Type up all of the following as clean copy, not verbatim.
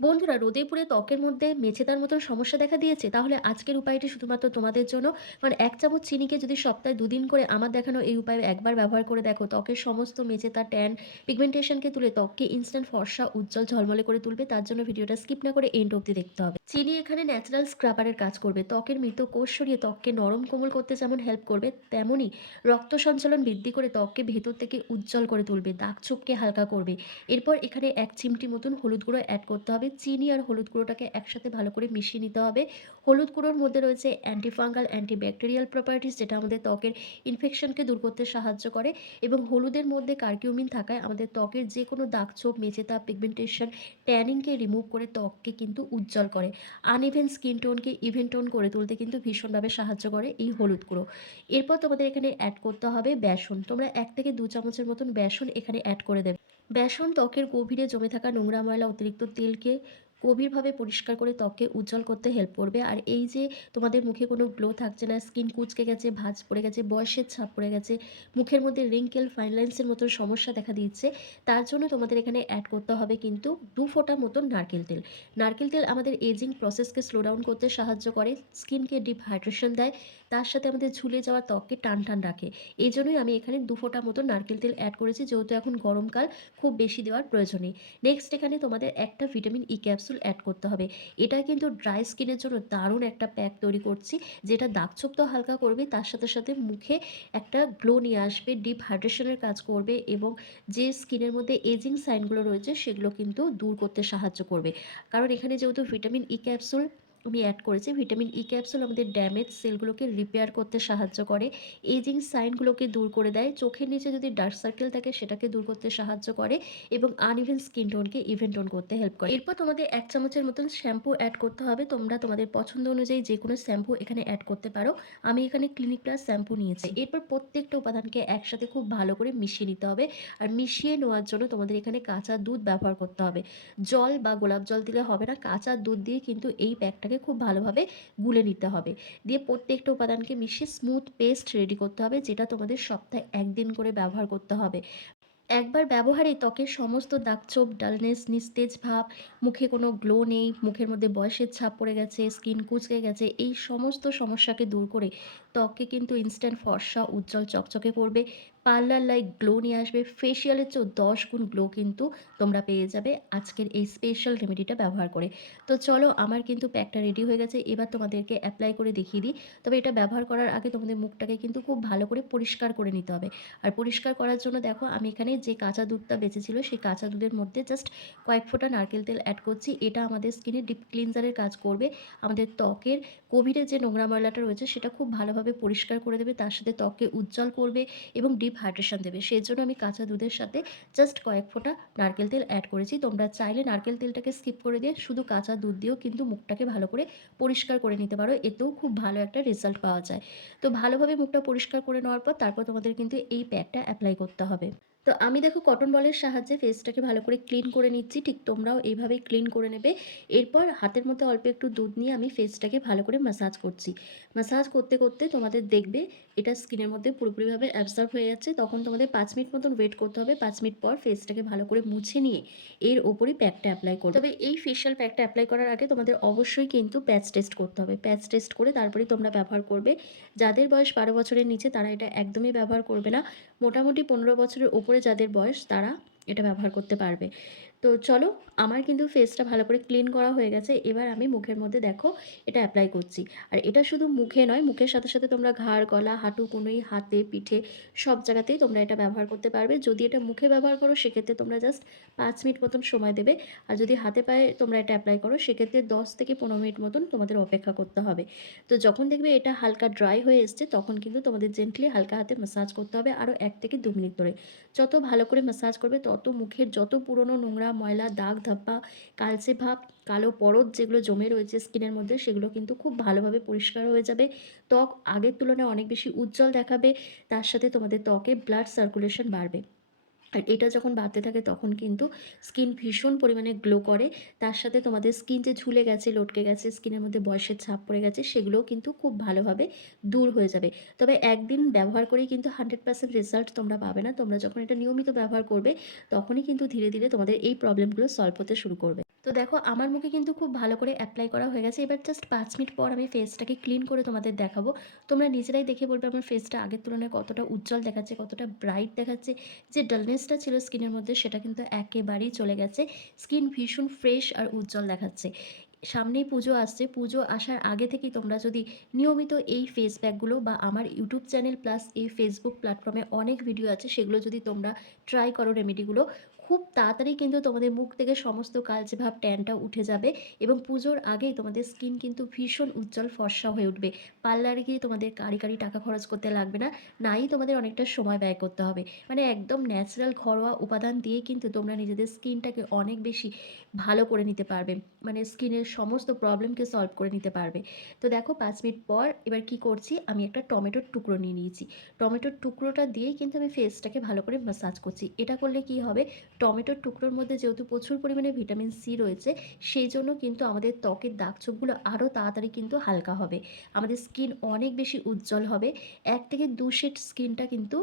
বন্ধুরা, রোদে পুড়ে ত্বকের মধ্যে মেছেদার মতন সমস্যা দেখা দিয়েছে? তাহলে আজকের উপায়টি শুধুমাত্র তোমাদের জন্য। কারণ ১ চামচ চিনিকে যদি সপ্তাহে ২ দিন করে আমার দেখানো এই উপায়ে একবার ব্যবহার করে দেখো, ত্বকের সমস্ত মেছেতা, ট্যান, পিগমেন্টেশনকে তুলে ত্বককে ইনস্ট্যান্ট ফর্সা, উজ্জ্বল, ঝলমলে করে তুলবে। তার জন্য ভিডিওটা স্কিপ না করে এন্ড অব্দি দেখতে হবে। চিনি এখানে ন্যাচারাল স্ক্রাবারের কাজ করবে। ত্বকের মৃত কোষ সরিয়ে ত্বককে নরম কোমল করতে যেমন হেল্প করবে, তেমনই রক্ত সঞ্চালন বৃদ্ধি করে ত্বককে ভেতর থেকে উজ্জ্বল করে তুলবে, দাগ ছোপকে হালকা করবে। এরপর এখানে ১ চিমটি মতন হলুদ গুঁড়ো অ্যাড করতে হবে। চিনি আর হলুদ গুঁড়োটাকে একসাথে ভালো করে মিশিয়ে নিতে হবে। হলুদ গুঁড়োর মধ্যে রয়েছে অ্যান্টিফাঙ্গাল, অ্যান্টিব্যাকটেরিয়াল প্রপার্টিজ, যেটা আমাদের ত্বকের ইনফেকশনকে দূর করতে সাহায্য করে এবং হলুদের মধ্যে কার্কিউমিন থাকায় আমাদের ত্বকের যেকোনো দাগছোপ, মেচেতা, পিগমেন্টেশন, ট্যানিংকে রিমুভ করে ত্বককে কিন্তু উজ্জ্বল করে। আনইভেন স্কিন টোনকে ইভেন টোন করে তুলতে কিন্তু ভীষণভাবে সাহায্য করে এই হলুদ গুঁড়ো। এরপর তোমাদের এখানে অ্যাড করতে হবে বেসন। তোমরা ১ থেকে ২ চামচের মতন বেসন এখানে অ্যাড করে দেবে। বেসন ত্বকের গভীরে জমে থাকা নোংরা, ময়লা, অতিরিক্ত তেলকে গভীরভাবে পরিষ্কার করে ত্বককে উজ্জ্বল করতে হেল্প করবে। আর এই যে তোমাদের মুখে কোনো গ্লো থাকছে না, স্কিন কুঁচকে গেছে, ভাঁজ পড়ে গেছে, বয়সের ছাপ পড়ে গেছে, মুখের মধ্যে রিঙ্কেল, ফাইন লাইনসের মতন সমস্যা দেখা দিচ্ছে, তার জন্য তোমাদের এখানে অ্যাড করতে হবে কিন্তু ২ ফোঁটা মতন নারকেল তেল। নারকেল তেল আমাদের এজিং প্রসেসকে স্লো ডাউন করতে সাহায্য করে, স্কিনকে ডিপ হাইড্রেশন দেয়, তার সাথে আমাদের ঝুলে যাওয়া ত্বককে টান টান রাখে। এই জন্যই আমি এখানে ২ ফোঁটা মতন নারকেল তেল অ্যাড করেছি, যেহেতু এখন গরমকাল, খুব বেশি দেওয়ার প্রয়োজন নেই। নেক্সট এখানে তোমাদের একটা ভিটামিন ই ক্যাপসুল অ্যাড করতে হবে। এটা কিন্তু ড্রাই স্কিনের জন্য দারুণ একটা প্যাক তৈরি করছি, যেটা দাগছোপ তো হালকা করবে, তার সাথে সাথে মুখে একটা গ্লো নিয়ে আসবে, ডিপ হাইড্রেশনের কাজ করবে এবং যে স্কিনের মধ্যে এজিং সাইনগুলো রয়েছে সেগুলো কিন্তু দূর করতে সাহায্য করবে। কারণ এখানে যেহেতু ভিটামিন ই ক্যাপসুল আমি অ্যাড করেছি, ভিটামিন ই ক্যাপসুল আমাদের ড্যামেজ সেলগুলোকে রিপেয়ার করতে সাহায্য করে, এজিং সাইনগুলোকে দূর করে দেয়, চোখের নিচে যদি ডার্ক সার্কেল থাকে সেটাকে দূর করতে সাহায্য করে এবং আনইভেন স্কিন টোনকে ইভেন টোন করতে হেল্প করে। এরপর তোমাদের ১ চামচের মতন শ্যাম্পু অ্যাড করতে হবে। তোমরা তোমাদের পছন্দ অনুযায়ী যেকোনো শ্যাম্পু এখানে অ্যাড করতে পারো। আমি এখানে ক্লিনিক প্লাস শ্যাম্পু নিয়েছি। এরপর প্রত্যেকটা উপাদানকে একসাথে খুব ভালো করে মিশিয়ে নিতে হবে। আর মিশিয়ে নেওয়ার জন্য তোমাদের এখানে কাঁচা দুধ ব্যবহার করতে হবে। জল বা গোলাপ জল দিলে হবে না, কাঁচা দুধ দিয়ে কিন্তু এই প্যাকটাকে খুব ভালোভাবে গুলে নিতে হবে। দিয়ে প্রত্যেকটা উপাদানকে মিশিয়ে স্মুথ পেস্ট রেডি করতে হবে, যেটা তোমাদের সপ্তাহে ১ দিন করে ব্যবহার করতে হবে। একবার ব্যবহারেই ত্বকের সমস্ত দাগছোপ, ডালনেস, নিস্তেজ ভাব, মুখে কোনো গ্লো নেই, মুখের মধ্যে বয়সের ছাপ পড়ে গেছে, স্কিন কুঁচকে গেছে, এই সমস্ত সমস্যাকে দূর করে ত্বককে কিন্তু ইনস্ট্যান্ট ফর্সা, উজ্জ্বল, চকচকে করবে। পার্লার লাইক গ্লো নিয়ে আসবে। ফেসিয়ালের চেয়েও ১০ গুণ গ্লো কিন্তু তোমরা পেয়ে যাবে আজকের এই স্পেশাল রেমেডিটা ব্যবহার করে। তো চলো, আমার কিন্তু প্যাকটা রেডি হয়ে গেছে। এবার তোমাদেরকে অ্যাপ্লাই করে দেখিয়ে দিই। তবে এটা ব্যবহার করার আগে তোমাদের মুখটাকে কিন্তু খুব ভালো করে পরিষ্কার করে নিতে হবে। আর পরিষ্কার করার জন্য দেখো, আমি এখানে যে কাঁচা দুধটা বেঁচেছিল সেই কাঁচা দুধের মধ্যে জাস্ট কয়েক ফোঁটা নারকেল তেল অ্যাড করছি। এটা আমাদের স্কিনে ডিপ ক্লিনজারের কাজ করবে। আমাদের ত্বকের গভীরে যে নোংরা ময়লাটা রয়েছে সেটা খুব ভালোভাবে পরিষ্কার করে দেবে, তার সাথে ত্বককে উজ্জ্বল করবে এবং ডিপ হাইড্রেশন দেবে। সেজন্য আমি কাঁচা দুধের সাথে জাস্ট কয়েক ফোঁটা নারকেল তেল অ্যাড করেছি। তোমরা চাইলে নারকেল তেলটাকে স্কিপ করে দিয়ে শুধু কাঁচা দুধ দিয়েও কিন্তু মুখটাকে ভালো করে পরিষ্কার করে নিতে পারো। এতেও খুব ভালো একটা রেজাল্ট পাওয়া যায়। তো ভালোভাবে মুখটা পরিষ্কার করে নেওয়ার পর তারপর তোমাদের কিন্তু এই প্যাকটা অ্যাপ্লাই করতে হবে। তো আমি দেখো কটন বলের সাহায্যে ফেসটাকে ভালো করে ক্লিন করে নিচ্ছি। ঠিক তোমরাও এইভাবেই ক্লিন করে নেবে। এরপর হাতের মধ্যে অল্প একটু দুধ নিয়ে আমি ফেসটাকে ভালো করে ম্যাসাজ করছি। ম্যাসাজ করতে করতে তোমাদের দেখবে এটা স্কিনের মধ্যে পুরোপুরিভাবে অ্যাবজর্ব হয়ে যাচ্ছে। তখন তোমাদের ৫ মিনিট মতন ওয়েট করতে হবে। ৫ মিনিট পর ফেসটাকে ভালো করে মুছে নিয়ে এর ওপরই প্যাকটা অ্যাপ্লাই করবে। তবে এই ফেশিয়াল প্যাকটা অ্যাপ্লাই করার আগে তোমাদের অবশ্যই কিন্তু প্যাচ টেস্ট করতে হবে। প্যাচ টেস্ট করে তারপরেই তোমরা ব্যবহার করবে। যাদের বয়স ১২ বছরের নিচে তারা এটা একদমই ব্যবহার করবে না। মোটামুটি ১৫ বছরের উপরে যাদের বয়স তারা এটা ব্যবহার করতে পারবে। তো চলো, আমার কিন্তু ফেসটা ভালো করে ক্লিন করা হয়ে গেছে। এবার আমি মুখের মধ্যে দেখো এটা অ্যাপ্লাই করছি। আর এটা শুধু মুখে নয়, মুখের সাথে সাথে তোমরা ঘাড়, গলা, হাঁটু, কনুই, হাতে, পিঠে সব জায়গাতেই তোমরা এটা ব্যবহার করতে পারবে। যদি এটা মুখে ব্যবহার করো সেক্ষেত্রে তোমরা জাস্ট ৫ মিনিট মতন সময় দেবে। আর যদি হাতে পায়ে তোমরা এটা অ্যাপ্লাই করো সেক্ষেত্রে ১০ থেকে ১৫ মিনিট মতন তোমাদের অপেক্ষা করতে হবে। তো যখন দেখবে এটা হালকা ড্রাই হয়ে এসছে তখন কিন্তু তোমাদের জেন্টলি হালকা হাতে ম্যাসাজ করতে হবে আরও ১ থেকে ২ মিনিট ধরে। যত ভালো করে ম্যাসাজ করবে তত মুখের যত পুরনো নোংরা, ময়লা, দাগ ধাব্বা, কালচে ভাব, কালো পরত যেগুলো জমে রয়েছে স্কিনের মধ্যে সেগুলো কিন্তু খুব ভালোভাবে পরিষ্কার হয়ে যাবে। ত্বক আগের তুলনায় অনেক বেশি উজ্জ্বল দেখাবে। তার সাথে তোমাদের ত্বকে ব্লাড সার্কুলেশন বাড়বে। আর এটা যখন বাড়তে থাকে তখন কিন্তু স্কিন ভীষণ পরিমাণে গ্লো করে। তার সাথে তোমাদের স্কিন যে ঝুলে গেছে, লটকে গেছে, স্কিনের মধ্যে বয়সের ছাপ পড়ে গেছে সেগুলোও কিন্তু খুব ভালোভাবে দূর হয়ে যাবে। তবে একদিন ব্যবহার করেই কিন্তু 100% রেজাল্ট তোমরা পাবে না। তোমরা যখন এটা নিয়মিত ব্যবহার করবে তখনই কিন্তু ধীরে ধীরে তোমাদের এই প্রবলেমগুলো সলভ হতে শুরু করবে। তো দেখো আমার মুখে কিন্তু খুব ভালো করে এপ্লাই করা হয়ে গেছে। এবার জাস্ট ৫ মিনিট পর আমি ফেসটাকে ক্লিন করে তোমাদের দেখাবো। তোমরা নিজেরাই দেখে বলবে আমার ফেসটা আগের তুলনায় কতটা উজ্জ্বল দেখাচ্ছে, কতটা ব্রাইট দেখাচ্ছে। যে ডালনেসটা ছিল স্কিনের মধ্যে সেটা কিন্তু একেবারেই চলে গেছে। স্কিন ভীষণ ফ্রেশ আর উজ্জ্বল দেখাচ্ছে। সামনেই পুজো আসছে। পুজো আসার আগে থেকেই তোমরা যদি নিয়মিত এই ফেস প্যাকগুলো বা আমার ইউটিউব চ্যানেল প্লাস এই ফেসবুক প্ল্যাটফর্মে অনেক ভিডিও আছে সেগুলো যদি তোমরা ট্রাই করো রেমেডিগুলো, খুব তাড়াতাড়ি কিন্তু তোমাদের মুখ থেকে সমস্ত কালচে ভাব, ট্যানটা উঠে যাবে এবং পুজোর আগেই তোমাদের স্কিন কিন্তু ভীষণ উজ্জ্বল ফর্সা হয়ে উঠবে। পার্লারে গিয়ে তোমাদের কাড়ি টাকা খরচ করতে লাগবে না। নাই তোমাদের অনেকটা সময় ব্যয় করতে হবে। মানে একদম ন্যাচারাল ঘরোয়া উপাদান দিয়ে কিন্তু তোমরা নিজেদের স্কিনটাকে অনেক বেশি ভালো করে নিতে পারবে। মানে স্কিনের সমস্ত প্রবলেমকে সলভ করে নিতে পারবে। তো দেখো ৫ মিনিট পর এবার কি করছি, আমি একটা টমেটোর টুকরো নিয়ে নিয়েছি। টমেটোর টুকরোটা দিয়েই কিন্তু আমি ফেসটাকে ভালো করে ম্যাসাজ করছি। এটা করলে কি হবে, টমেটোর টুকরোর মধ্যে যেহেতু প্রচুর পরিমাণে ভিটামিন সি রয়েছে, সেই জন্য কিন্তু আমাদের ত্বকের দাগ-ছোপগুলো আরও তাড়াতাড়ি কিন্তু হালকা হবে। আমাদের স্কিন অনেক বেশি উজ্জ্বল হবে। ১ থেকে ২ শেড স্কিনটা কিন্তু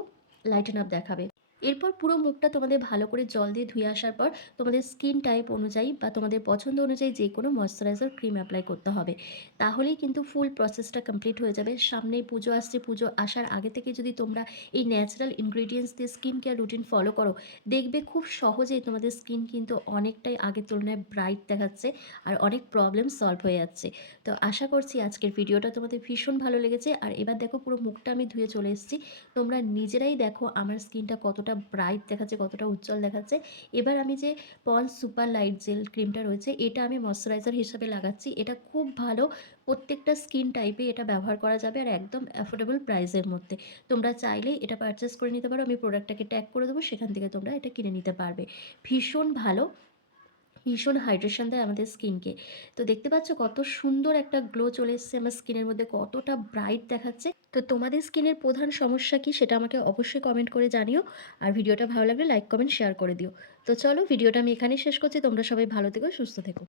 লাইটেন আপ দেখাবে। এরপর পুরো মুখটা তোমাদের ভালো করে জল দিয়ে ধুয়ে আসার পর তোমাদের স্কিন টাইপ অনুযায়ী বা তোমাদের পছন্দ অনুযায়ী যে কোনো ময়েশ্চারাইজার ক্রিম অ্যাপ্লাই করতে হবে। তাহলেই কিন্তু ফুল প্রসেসটা কমপ্লিট হয়ে যাবে। সামনেই পুজো আসছে, পুজো আসার আগে থেকে যদি তোমরা এই ন্যাচারাল ইনগ্রেডিয়েন্টস দিয়ে স্কিন কেয়ার রুটিন ফলো করো, দেখবে খুব সহজেই তোমাদের স্কিন কিন্তু অনেকটাই আগের তুলনায় ব্রাইট দেখাচ্ছে আর অনেক প্রবলেম সলভ হয়ে যাচ্ছে। তো আশা করছি আজকের ভিডিওটা তোমাদের ভীষণ ভালো লেগেছে। আর এবার দেখো পুরো মুখটা আমি ধুয়ে চলে এসেছি। তোমরা নিজেরাই দেখো আমার স্কিনটা কতটা ব্রাইট দেখাচ্ছে, কতটা উজ্জ্বল দেখাচ্ছে। এবার আমি যে পন্ডস সুপার লাইট জেল ক্রিমটা রয়েছে এটা আমি ময়েশ্চারাইজার হিসাবে লাগাচ্ছি। এটা খুব ভালো, প্রত্যেকটা স্কিন টাইপে এটা ব্যবহার করা যাবে আর একদম অ্যাফোর্ডেবল প্রাইসের মধ্যে। তোমরা চাইলেই এটা পারচেস করে নিতে পারো। আমি প্রোডাক্টটাকে ট্যাগ করে দেবো, সেখান থেকে তোমরা এটা কিনে নিতে পারবে। ভীষণ ভালো, ভীষণ হাইড্রেশন দেয় আমাদের স্কিনকে। তো দেখতে পাচ্ছ কত সুন্দর একটা গ্লো চলে এসেছে আমার স্কিনের মধ্যে, কতটা ব্রাইট দেখাচ্ছে। তো তোমাদের স্কিনের প্রধান সমস্যা কী সেটা আমাকে অবশ্যই কমেন্ট করে জানিও। আর ভিডিওটা ভালো লাগলে লাইক, কমেন্ট, শেয়ার করে দিও। তো চলো ভিডিওটা আমি এখানেই শেষ করছি। তোমরা সবাই ভালো থেকো, সুস্থ থেকো।